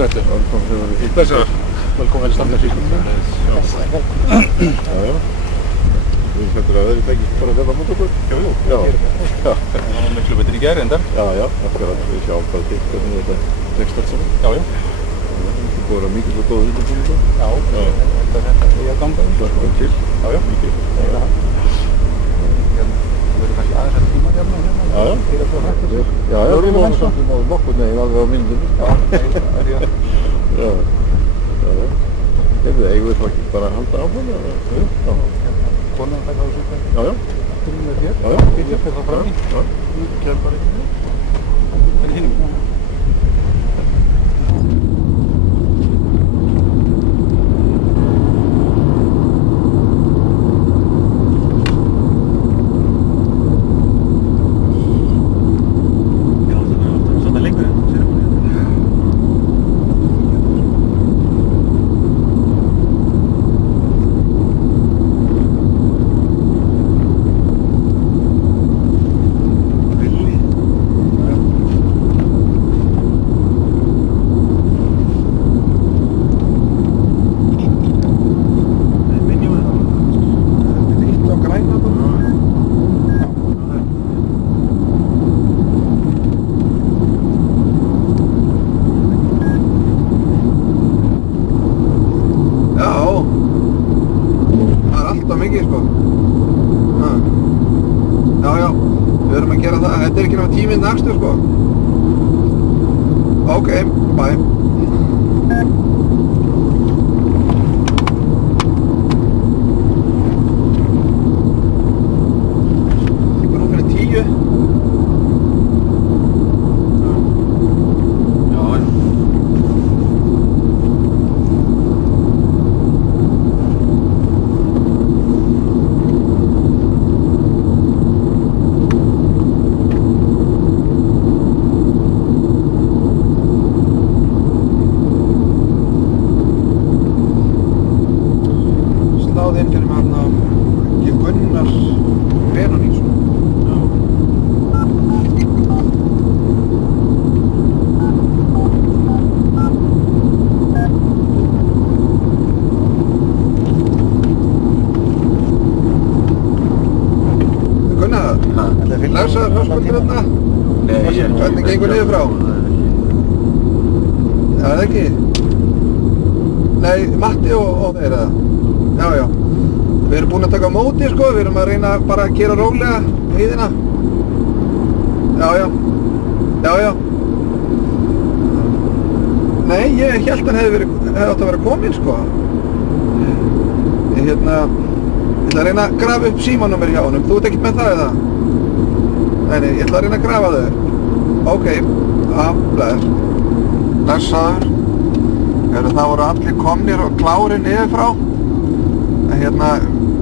Þetta. Blessaður. Velkomin vel stafnir síðan. Já. Við erum hættur að veðri tæki bara þetta mot okkur. Jú. Já. Það var miklu betur í gær enda. Já, akkurat. Við sjáum bara til hvernig þetta tekst allt saman. Já. Það er búið að mikil og góð undirbúningur. Já. Þetta í að ganga. Slökkum til. Já. Mikið. Við erum kannski aðeins að tíma hérna. Já, við erum nokkur neginn alveg á myndinni. Já. Eigum við faktisk bara að halda áfram? Já. Konan taka á þessu. Já. Finnum við hér. Já. Ég fyrir það fram í. Já. Við kemum bara inn. En hinn. Þetta ekki náttúrulega tíminn akstur sko. Ok, bye. Ég er bara nú fyrir 10. Sláðinn fyrir með hérna Gunnar Benónísson. Gunnar, lausaður hörskuldur hérna? Nei, hvernig gengur niður frá? Það ekki? Nei, Matti og þeir eða? Já. Við erum búin að taka á móti sko, við erum að reyna bara að gera rólega heiðina. Já. Nei, ég hélt hann hefði átt að vera kominn sko. Ég ætla að reyna að grafa upp símanúmer hjá honum, þú ert ekkert með það eða? Nei, ég ætla að reyna að grafa þau. Ok, blessaður. Það voru allir komnir og klárir niður frá.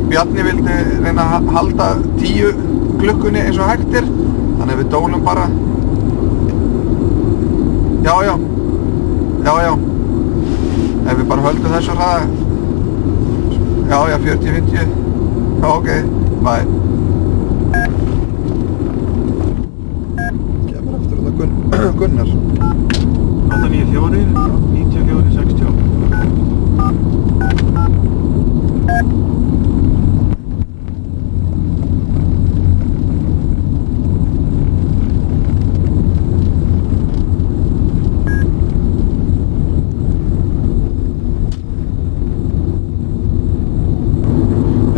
Bjarni vildi reyna að halda 10 klukkunni eins og hægtir, þannig að við dólum bara. Já. Ef við bara höldum þessu hraða. Já, 40-50. Já, ok, bye. Kemur aftur þetta Gunnar. 894, 94, 60.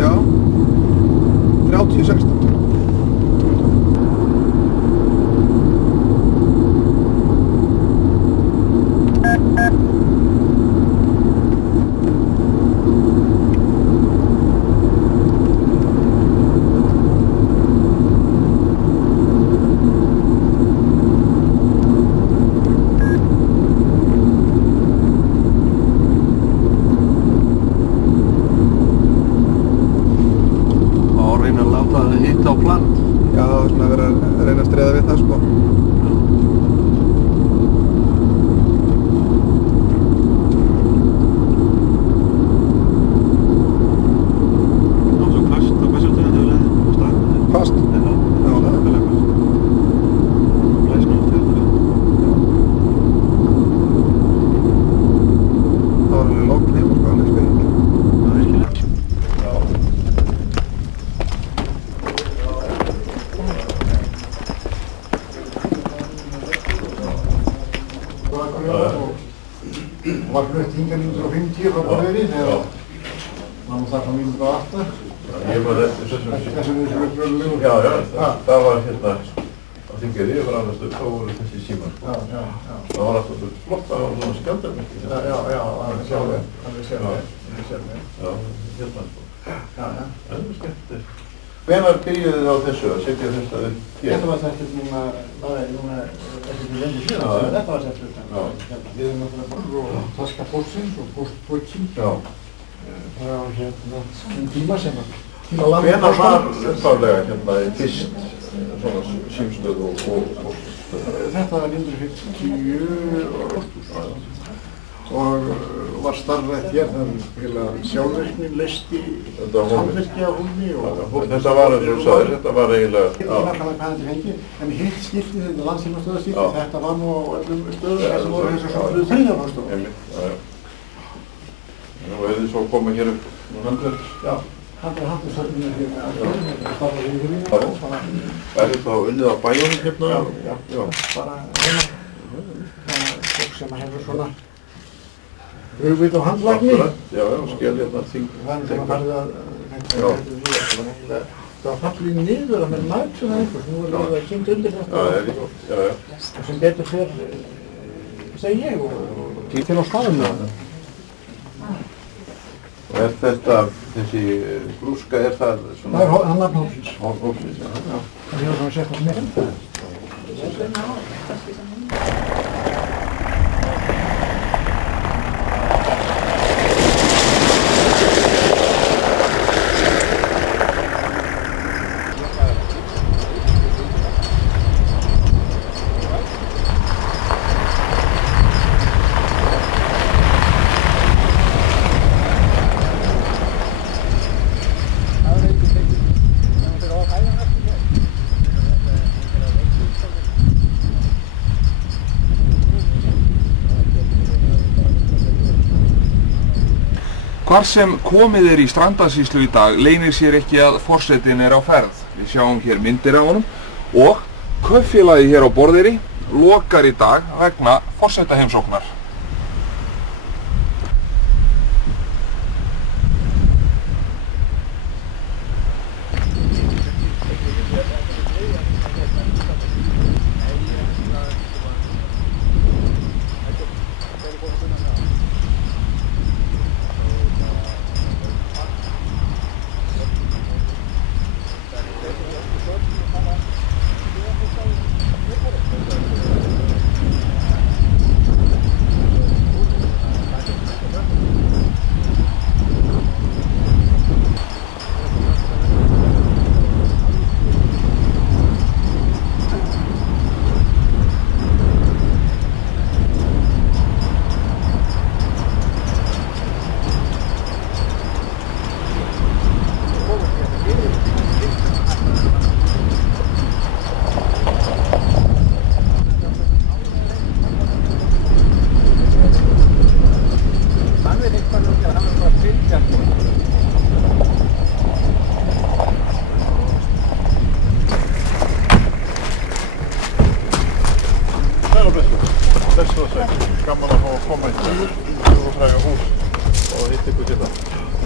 Já, 30-16. Hitt á plant. Já, það var svona að vera að reyna að streiða við það sko. Það var svo hvasst á Bessastöðum þegar við leiðum á staðnum. Hvasst? Já, það var svakalega hvasst. Blæs nú oft þegar það. var flutt hingað 1950 frá Borðeyri þegar var þar frá 1908. Ég var þessum við Já, það var hérna á Þingeyri, ég var annars upp, þá voru þessi símar. Það var alltaf flott, það var svona skjaldarmerki. alveg sjálfur. Já, hérna sko. Það er skemmt. Hvenær byrjuðu þið á þessu að setja þetta upp hér? Þetta var sett upp núna eftir lengur síðan, þetta var sett upp. Við erum náttúrulega og taska póstsins og póstbókin. Það var hérna tíma sem að Hvenær var uppálega hérna fyrst svona símstöð og póststöð? Þetta var 1950 og var starfrætt hér þegar sjálfvirknin leysti samvirkja húnni og Þetta var eins og þú sagðir, þetta var eiginlega Ég veit nákvæmlega hvað þetta fengi, en hitt skiptið, þetta landssímastöðarskiptið, þetta var nú á öllum stöðum sem voru þessar svona þriðjárfórstofur. Og þið svo komið hér upp handverk? Já, handverkstöðunum hér með aðstöðum, þetta starfaði hér í hérna. Er þetta unnið á bæjónum hérna? Já, bara hérna. Það er fólk sem hefur svona hugvit og handlagni. Já, skil hérna þing. Það er svona farið að það var fallið niður að með nætuna einhvers, nú er það kynnt undir þetta og sem betur fyrr, segi ég, og til á staðum með þetta. Og er þetta, þessi grúska, er það svona... Það er hann nafnhófsins. Hófsins, já. Það hefur svona sett með þetta. Hvar sem komið í Strandasýslu í dag leynir sér ekki að forsetinn á ferð. Við sjáum hér myndir af honum og kaupfélagið hér á Borðeyri lokar í dag vegna forsetaheimsóknar. Gaman að fá að koma í túr og fræga hús og hitt ykkur til það.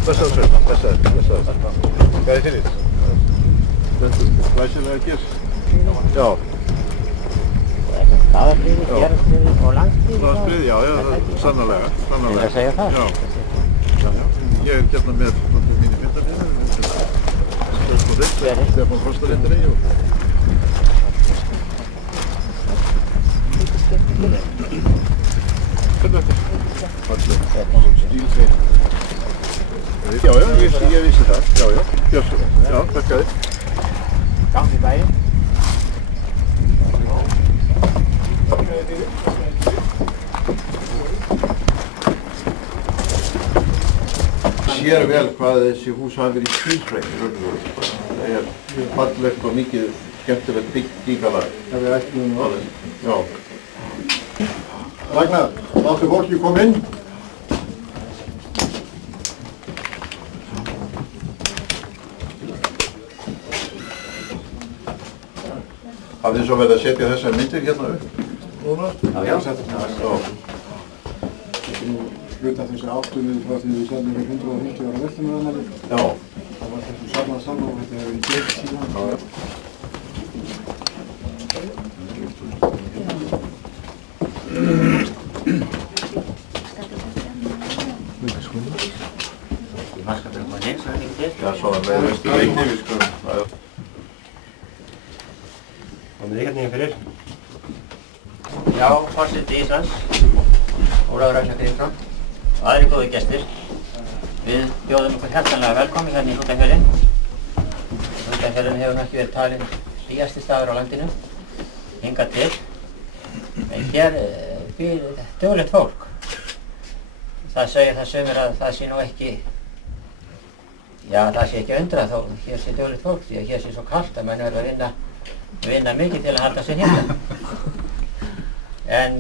Blessaður Sveinn, blessaður. Hvað er þinnið? Glæsilega gert. Já. Staðarfriður, hérastfriður og landsfriður. Staðarfriður, já, sannarlega. Ég að segja það. Já. Ég er hérna með mínir myndar hérna. Stefán Frostaritari og... Stílfein. Já, ég vissi það. Já, þakka þér. Gangi í bæinn. Sér vel hvað þessi hús hafi verið stílfræn. Það er fallegt og mikið skemmtilegt byggingalag. Það er ekki um það. Já. Ragnar, láttu fólki koma inn. Hafið þið svo verið að setja þessar myndir hérna upp? Núna? Já, setja það. Já. hluta þessi áttunnið frá því við seldum hér 150 ára verslunarafmæli. Já. Það var þessum saman og þetta hefur verið gert síðan. Já. Já, svona með veistu reikni við skulum. Komið þið hérna fyrir. Já, forseti Íslands, Ólafur Ragnar Grímsson og aðri góði gestir. Við bjóðum ykkur hjartanlega velkomin hérna í Hrútafjörðinn. Hrútafjörðin hefur ekki verið talinn hlýjasti staður á landinu, hingað til. En hér býr duglegt fólk. Það segir það sumir að það sé nú ekki, já það sé ekki undra þó hér sé duglegt fólk, því að hér sé svo kalt að menn verður að vinna mikið til að halda sér hérna. En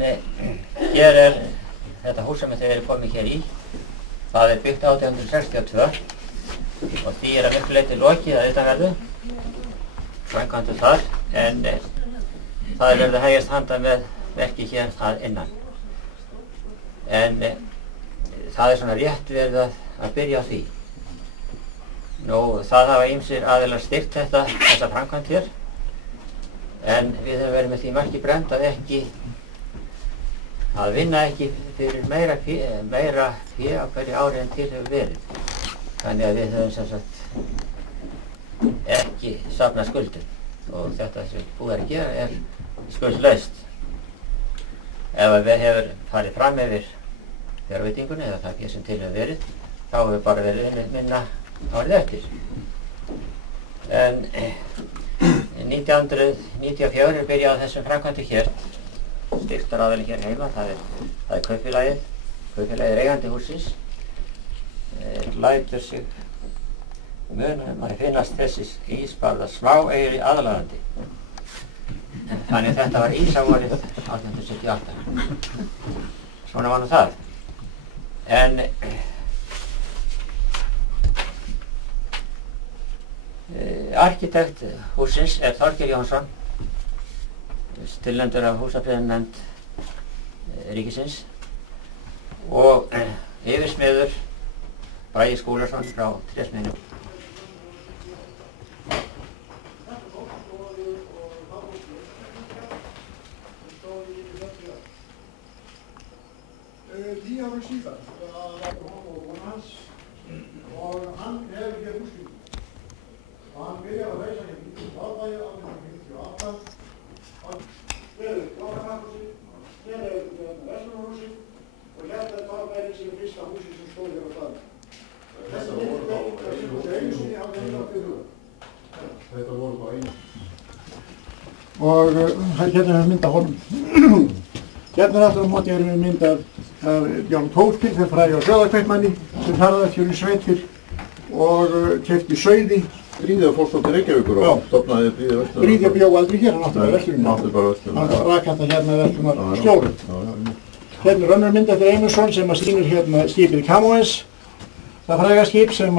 hér þetta hús sem þau eru komið hér í, það er byggt 1862 og því er að miklu leyti lokið að utanverðu, framkvæmdum þar, en það er verið að hefjast handa með verki hér að innan. En það er svona rétt verið að byrja á því. Nú, það hafa ýmsir aðilar styrkt þessa framkvæmd hér, en við höfum verið með því marki brennd að vinna ekki fyrir meira fé á hverju ári en til hefur verið. Þannig að við höfum sem sagt ekki safnað skuldum og þetta sem búið er að gera er skuldlaust. Ef við hefur farið fram yfir fjárveitingunni eða það sem til hefur verið, þá hefur bara verið minna árið eftir. En 1994 byrjaði þessum framkvæmdi hér. Styrktaraðili hér heima, það er kaupfélagið. Kaupfélagið er eigandi hússins. Lætur sig munum að finnast þessi ísbarða smáeyri aðlaðandi. Þannig að þetta var ísávárið 1878. Svona var nú það. En arkitekt hússins er Þorgeir Jónsson, tilnefndur af húsafriðarnefnd ríkisins, og yfirsmiður Bragi Skúlason frá Trésmiðjunni. Árum síðan var kona hans og hann hefur hér húsbyggingu. Og hann byrjaði að reisa hér í Árbæði 1858. Hér er Lokkamarkhúsið, hér er Verslunarhúsið og hérna er Árbæði sem er fyrsta húsið sem stóð hér á staðnum. Þetta voru þá einu sinni 1884. Þetta voru þá einu. Og hérna er mynd af honum. Hérna er aftur á móti erum við mynd af Jón Tóftil, þeir fræga söðarkaupmanni sem ferðast hér í sveitir og keypti sauði. Fríði fólk til Reykjavíkur og stofnaði Fríði verslunar. Fríði bjó aldrei hér, hann átti bara verslunina. Hann átti bara verslunina. Hann rak þetta hérna verslunarstjóri. Hérna er önnur mynd eftir Einarsson sem sýnir hérna skipið Camões. Það fræga skip sem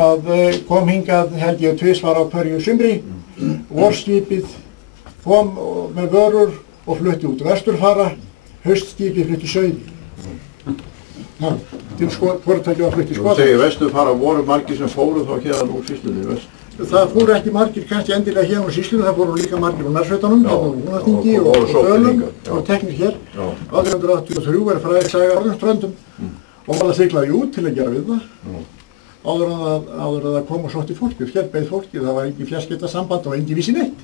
kom hingað held ég tvisvar á hverju sumri. Vorskipið kom með vörur og flutti út vesturfara. Haustskipið flutti sauði. Til hvorutækju að flutti Skotland. Þú segir vesturfara voru margir sem fóru þá hérna úr sýslunni vest? Það fóru ekki margir kannski endilega hérna úr sýslunni, það fóru líka margir úr nærsveitunum, hérna úr Húnaþingi og Dölum og teknir hér. 1883 er fræg saga á Norðurströndum og maður siglaði út til að gera við það. Áður en það kom og sótti fólkið, hér beið fólkið, það var ekki fjarskiptasamband og engin vissi neitt.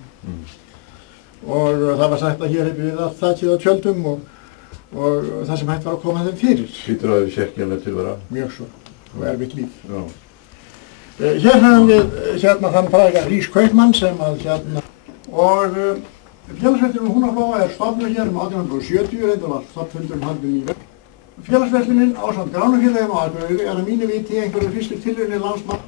Og það var sagt að hér hefði við allt þakið á tjöldum og það sem hægt var að koma þeim fyrir. Hlýtur að það er sérkjænlega tilvera. Mjög svo, og erfitt líf. Hér höfum við þann fræga Rís Kaupmann sem og félagsverslunin Húnaflóa er stofnuð hér 1870, reyndar var stofnfundur haldinn í Félagsverslunin ásamt Gránufélaginu á Akureyri er að mínu viti einhverju fyrstu tilraunir landsmanna